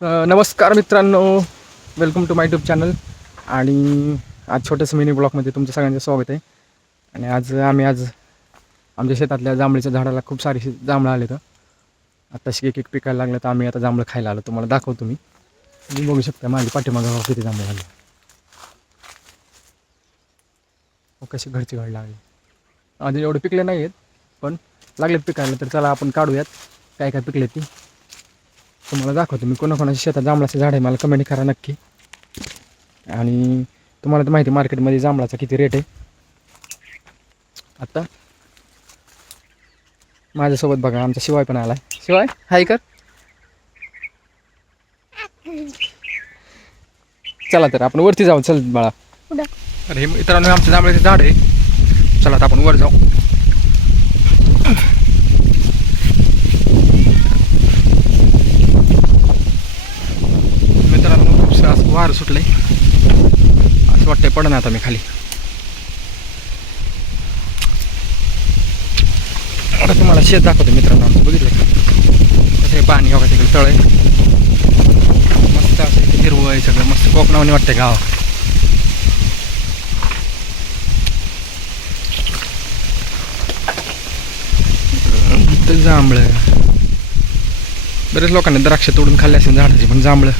नमस्कार मित्रांनो, welcome to my YouTube channel. आणि आज छोटंसं मिनी ब्लॉगमध्ये तुमचं सगळ्यांचं स्वागत आहे. आणि आज आमच्या शेतातल्या जांभळीच्या झाडाला खूप सारी जांभळं आले. तर आत्ताशी एक पिकायला लागलं, तर आम्ही आता जांभळं खायला आलो. तुम्हाला दाखवतो मी. बघू शकता माझी पाठीमागं किती जांभळं आले. कशी घरची घड लागली. अजून एवढे पिकले नाही आहेत, पण लागलेत पिकायला. तर चला आपण काढूयात काय काय पिकले ती तुम्हाला दाखवतो मी. कोणाकोणाच्या शेतात जांभळाचं झाड आहे मला कमेंट करा नक्की. आणि तुम्हाला तर माहिती मार्केटमध्ये जांभळाचा किती रेट आहे. आता माझ्यासोबत बघा आमचा शिवाय पण आलाय. शिवाय हाय कर. चला तर आपण वरती जाऊ. चल बाळा. अरे हे मित्रांनो आमचं जांभळाचं झाड आहे. चला आता आपण वर जाऊ. मित्रांनो खूप असं वारं सुटलंय, असं वाटतंय पडन आता मी खाली. आता तुम्हाला शेत दाखवतो मित्रांनो आमचं. बघितलं कसं आहे पाणी बघा, तिकडे तळ आहे मस्त. असं इथे हिरवं आहे सगळं मस्त, कोकणावानी वाटतंय गाव. इथं जांभळं, बरेच लोकांनी द्राक्ष तोडून खाल्ले असेल झाडाची, पण जांभळं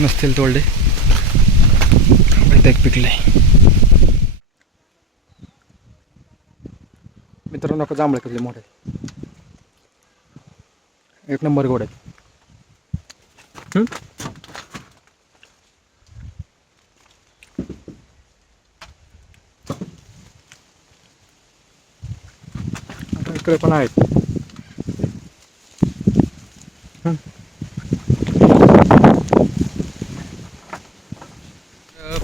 नसतील तोडले. इथं एक पिकलंय मित्रांनो. का जांभळं किती मोठे, एक नंबर गोड आहे. आता इकडे पण आहेत.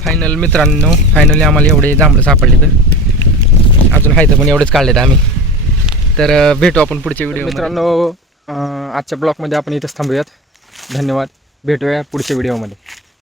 फायनल मित्रांनो, फायनली आम्हाला एवढे जांभळं सापडले. तर अजून आहे तर पण एवढेच काढलेत आम्ही. तर भेटू आपण पुढच्या व्हिडिओ. मित्रांनो आजच्या ब्लॉगमध्ये आपण इथंच थांबूयात. धन्यवाद. भेटूया पुढच्या व्हिडिओमध्ये.